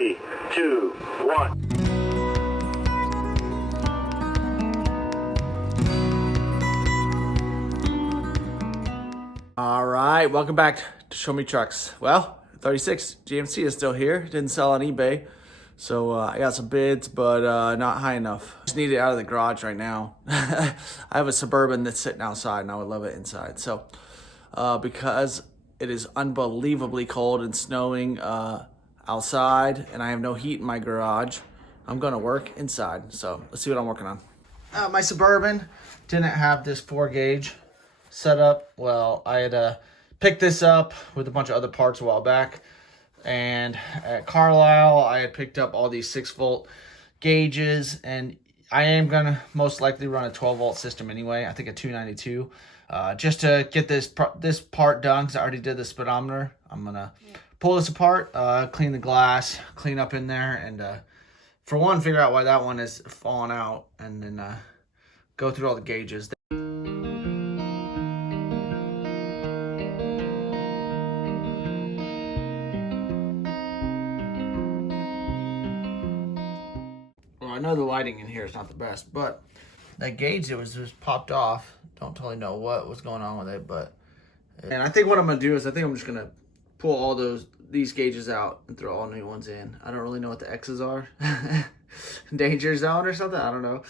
3, 2, 1. All right, welcome back to Show Me Trucks. Well, 36 GMC is still here. Didn't sell on eBay, so I got some bids, but not high enough. Just need it out of the garage right now. I have a Suburban that's sitting outside, and I would love it inside. So because it is unbelievably cold and snowing outside, and I have no heat in my garage, I'm gonna work inside. So let's see what I'm working on. My Suburban didn't have this 4-gauge set up. Well, I had picked this up with a bunch of other parts a while back, and at Carlisle I had picked up all these 6-volt gauges, and I am gonna most likely run a 12-volt system anyway. I think a 292, just to get this part done, because I already did the speedometer. I'm gonna pull this apart, clean the glass, clean up in there, and for one, figure out why that one is falling out, and then go through all the gauges. I know the lighting in here is not the best, but that gauge that was just popped off. Don't totally know what was going on with it, but and I think what I'm gonna do is I think I'm just gonna pull all these gauges out and throw all new ones in. I don't really know what the X's are. Danger zone or something. I don't know.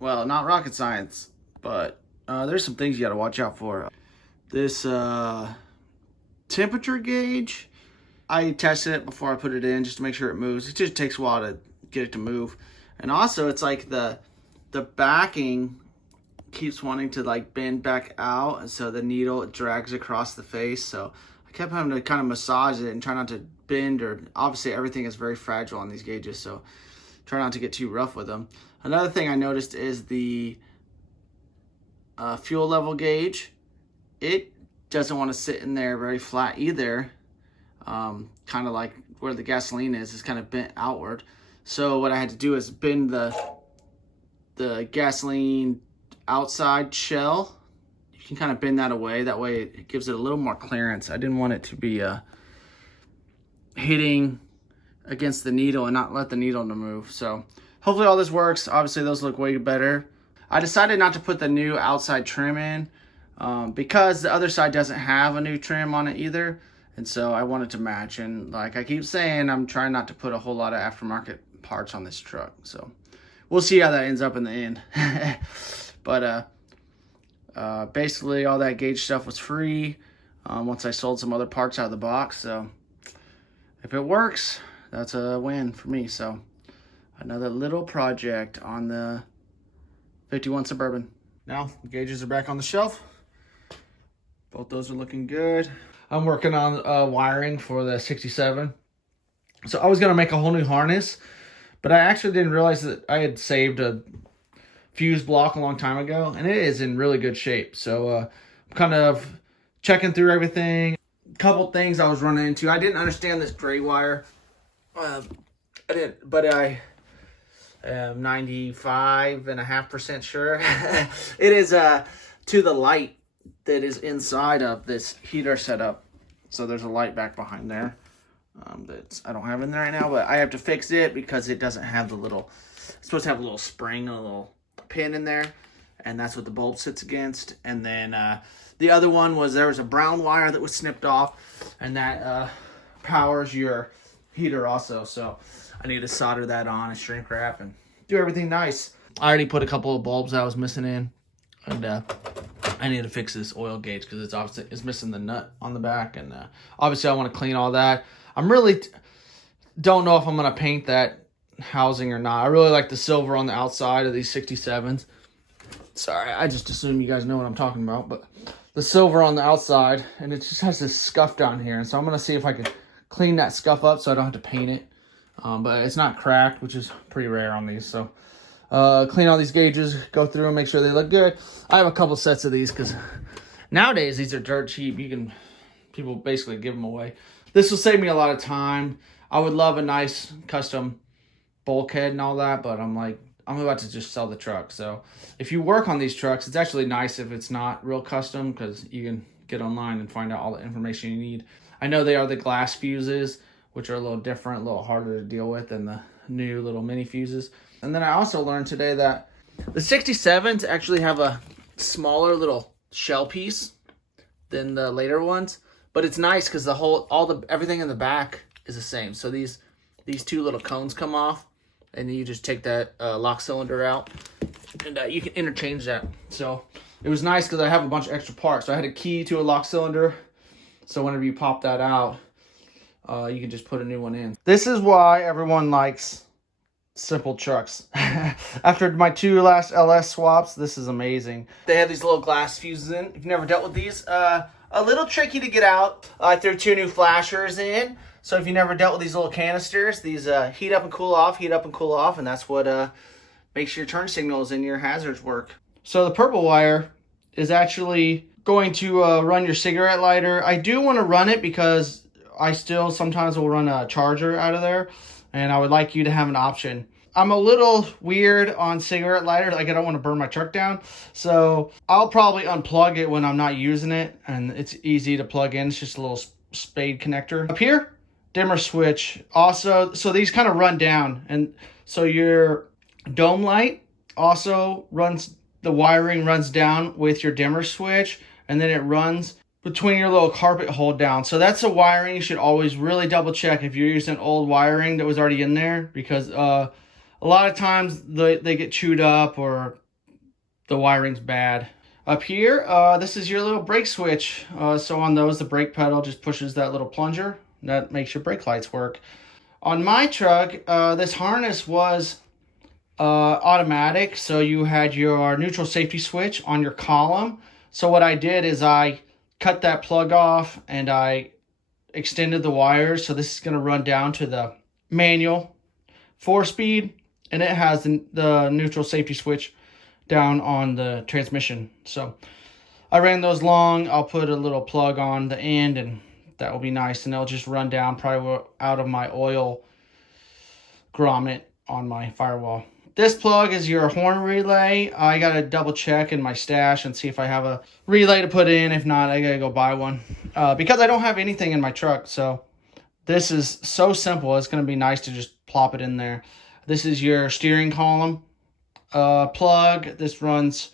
Well, not rocket science, but there's some things you gotta watch out for. This temperature gauge, I tested it before I put it in just to make sure it moves. It just takes a while to get it to move. And also it's like the backing keeps wanting to like bend back out, and so the needle drags across the face. So I kept having to kind of massage it and try not to bend, or obviously everything is very fragile on these gauges, so try not to get too rough with them. Another thing I noticed is the fuel level gauge. It doesn't want to sit in there very flat either. Kind of like where the gasoline is kind of bent outward. So what I had to do is bend the gasoline outside shell. You can kind of bend that away. That way it gives it a little more clearance. I didn't want it to be hitting against the needle and not let the needle to move. So hopefully all this works. Obviously those look way better. I decided not to put the new outside trim in because the other side doesn't have a new trim on it either, and so I wanted to match. And like I keep saying, I'm trying not to put a whole lot of aftermarket parts on this truck, so we'll see how that ends up in the end. But basically all that gauge stuff was free once I sold some other parts out of the box, so if it works, that's a win for me. So another little project on the 51 Suburban. Now the gauges are back on the shelf. Both those are looking good. I'm working on wiring for the 67. So I was gonna make a whole new harness, but I actually didn't realize that I had saved a fuse block a long time ago, and it is in really good shape. So I'm kind of checking through everything. A couple things I was running into. I didn't understand this gray wire. I didn't, but I am 95.5% sure it is to the light that is inside of this heater setup. So there's a light back behind there that I don't have in there right now, but I have to fix it because it doesn't have the little, it's supposed to have a little spring, a little pin in there, and that's what the bulb sits against. And then the other one was there was a brown wire that was snipped off, and that powers your heater also. So I need to solder that on and shrink wrap and do everything nice. I already put a couple of bulbs I was missing in, and I need to fix this oil gauge because it's obviously it's missing the nut on the back, and obviously I want to clean all that. I'm really don't know if I'm gonna paint that housing or not. I really like the silver on the outside of these 67s. Sorry, I just assume you guys know what I'm talking about, but the silver on the outside, and it just has this scuff down here, and so I'm gonna see if I can clean that scuff up so I don't have to paint it. But it's not cracked, which is pretty rare on these. So clean all these gauges, go through them, make sure they look good. I have a couple sets of these because nowadays these are dirt cheap. People basically give them away. This will save me a lot of time. I would love a nice custom bulkhead and all that, but I'm about to just sell the truck. So if you work on these trucks, it's actually nice if it's not real custom because you can get online and find out all the information you need. I know they are the glass fuses, which are a little different, a little harder to deal with than the new little mini fuses. And then I also learned today that the 67s actually have a smaller little shell piece than the later ones. But it's nice because everything in the back is the same. So these two little cones come off, and you just take that lock cylinder out, and you can interchange that. So it was nice because I have a bunch of extra parts. So I had a key to a lock cylinder, so whenever you pop that out, you can just put a new one in. This is why everyone likes simple trucks. After my 2 last LS swaps, this is amazing. They have these little glass fuses in. If you've never dealt with these, a little tricky to get out. I threw 2 new flashers in. So if you never dealt with these little canisters, these heat up and cool off, and that's what makes your turn signals and your hazards work. So the purple wire is actually going to run your cigarette lighter. I do want to run it because I still sometimes will run a charger out of there, and I would like you to have an option. I'm a little weird on cigarette lighter, like I don't want to burn my truck down, so I'll probably unplug it when I'm not using it, and it's easy to plug in. It's just a little spade connector. Up here, dimmer switch. Also, so these kind of run down, and so your dome light also runs, the wiring runs down with your dimmer switch, and then it runs between your little carpet hold down. So that's a wiring you should always really double check if you're using old wiring that was already in there, because a lot of times they get chewed up or the wiring's bad. Up here, this is your little brake switch. So on those, the brake pedal just pushes that little plunger. That makes your brake lights work. On my truck, this harness was automatic. So you had your neutral safety switch on your column. So what I did is I cut that plug off and I extended the wires. So this is going to run down to the manual 4-speed. And it has the neutral safety switch down on the transmission. So I ran those long. I'll put a little plug on the end, and that will be nice. And it'll just run down probably out of my oil grommet on my firewall. This plug is your horn relay. I got to double check in my stash and see if I have a relay to put in. If not, I got to go buy one. Because I don't have anything in my truck. So this is so simple. It's going to be nice to just plop it in there. This is your steering column plug. This runs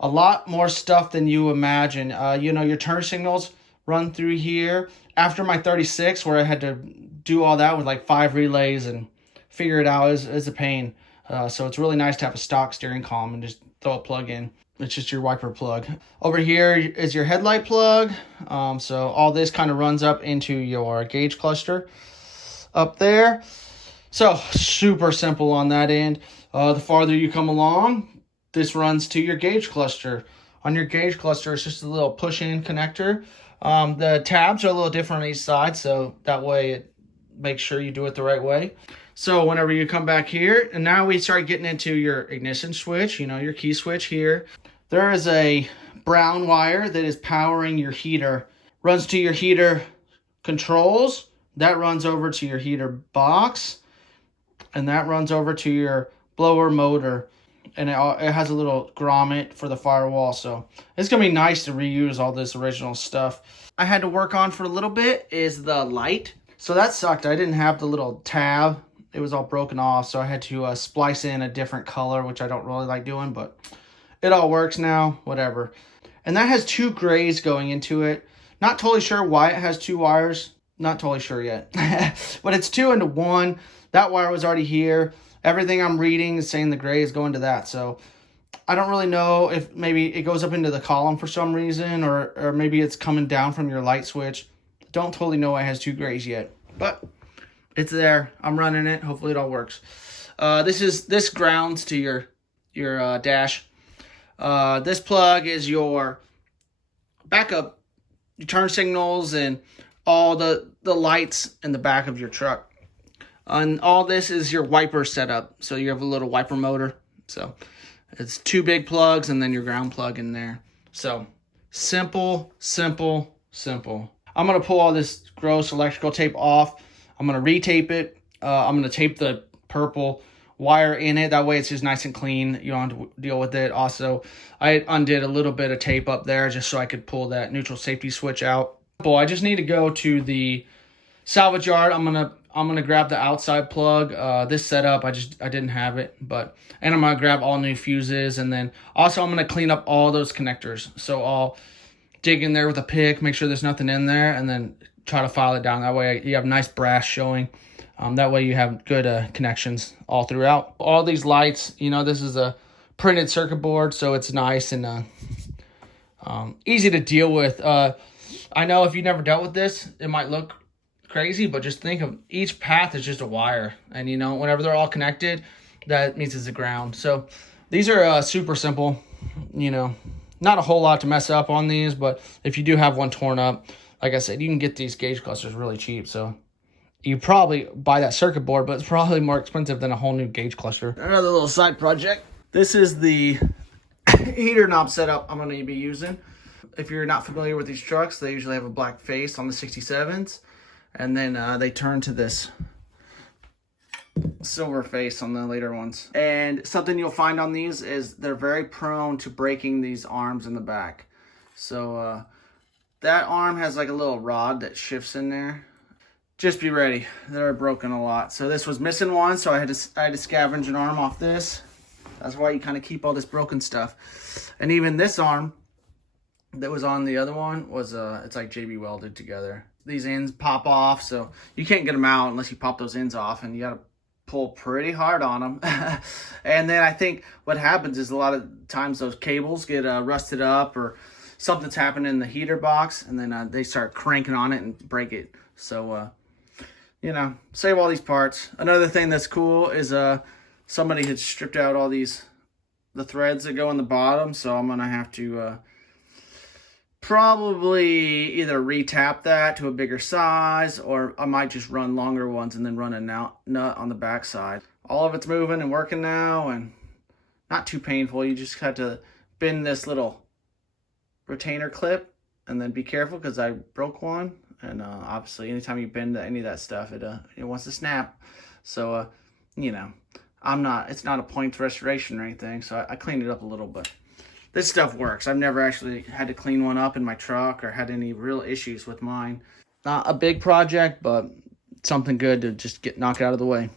a lot more stuff than you imagine. Your turn signals run through here. After my 36, where I had to do all that with like 5 relays and figure it out, is a pain. So it's really nice to have a stock steering column and just throw a plug in. It's just your wiper plug. Over here is your headlight plug. So all this kind of runs up into your gauge cluster up there. So super simple on that end. The farther you come along, this runs to your gauge cluster. On your gauge cluster, it's just a little push-in connector. The tabs are a little different on each side, so that way it makes sure you do it the right way. So whenever you come back here, and now we start getting into your ignition switch, your key switch here. There is a brown wire that is powering your heater. Runs to your heater controls. That runs over to your heater box. And that runs over to your blower motor. and it has a little grommet for the firewall, so it's gonna be nice to reuse all this original stuff. I had to work on for a little bit is the light, so that sucked. I didn't have the little tab. It was all broken off, so I had to splice in a different color, which I don't really like doing, but it all works now, whatever. And that has 2 grays going into it. Not totally sure why it has 2 wires. Not totally sure yet. But it's 2 into 1. That wire was already here. Everything I'm reading is saying the gray is going to that. So I don't really know if maybe it goes up into the column for some reason, or maybe it's coming down from your light switch. Don't totally know why it has 2 grays yet. But it's there. I'm running it. Hopefully it all works. This grounds to your dash. This plug is your backup, your turn signals, and all the lights in the back of your truck. And all this is your wiper setup. So you have a little wiper motor. So it's 2 big plugs and then your ground plug in there. So simple, simple, simple. I'm going to pull all this gross electrical tape off. I'm going to retape it. I'm going to tape the purple wire in it. That way it's just nice and clean. You don't have to deal with it. Also, I undid a little bit of tape up there just so I could pull that neutral safety switch out. I just need to go to the salvage yard. I'm gonna grab the outside plug. This setup, I didn't have it, and I'm gonna grab all new fuses, and then also I'm gonna clean up all those connectors. So I'll dig in there with a pick, make sure there's nothing in there, and then try to file it down. That way you have nice brass showing. That way you have good connections all throughout. All these lights, this is a printed circuit board, so it's nice and easy to deal with. I know if you never dealt with this, it might look crazy, but just think of each path is just a wire, and whenever they're all connected, that means it's a ground. So these are super simple. Not a whole lot to mess up on these, but if you do have one torn up, like I said, you can get these gauge clusters really cheap. So you probably buy that circuit board, but it's probably more expensive than a whole new gauge cluster. Another little side project. This is the heater knob setup I'm going to be using. If you're not familiar with these trucks, they usually have a black face on the 67s, and then they turn to this silver face on the later ones. And something you'll find on these is they're very prone to breaking these arms in the back. So that arm has like a little rod that shifts in there. Just be ready. They're broken a lot. So this was missing one, so I had to scavenge an arm off this. That's why you kind of keep all this broken stuff. And even this arm that was on the other one was it's like JB welded together. These ends pop off, so you can't get them out unless you pop those ends off, and you got to pull pretty hard on them. And then I think what happens is a lot of times those cables get rusted up, or something's happening in the heater box, and then they start cranking on it and break it. So save all these parts. Another thing that's cool is somebody had stripped out all the threads that go in the bottom, so I'm gonna have to probably either retap that to a bigger size, or I might just run longer ones and then run a nut on the back side. All of it's moving and working now, and not too painful. You just have to bend this little retainer clip, and then be careful because I broke one. And obviously, anytime you bend any of that stuff, it wants to snap. So it's not a point restoration or anything. So I cleaned it up a little bit. This stuff works. I've never actually had to clean one up in my truck or had any real issues with mine. Not a big project, but something good to just knock it out of the way.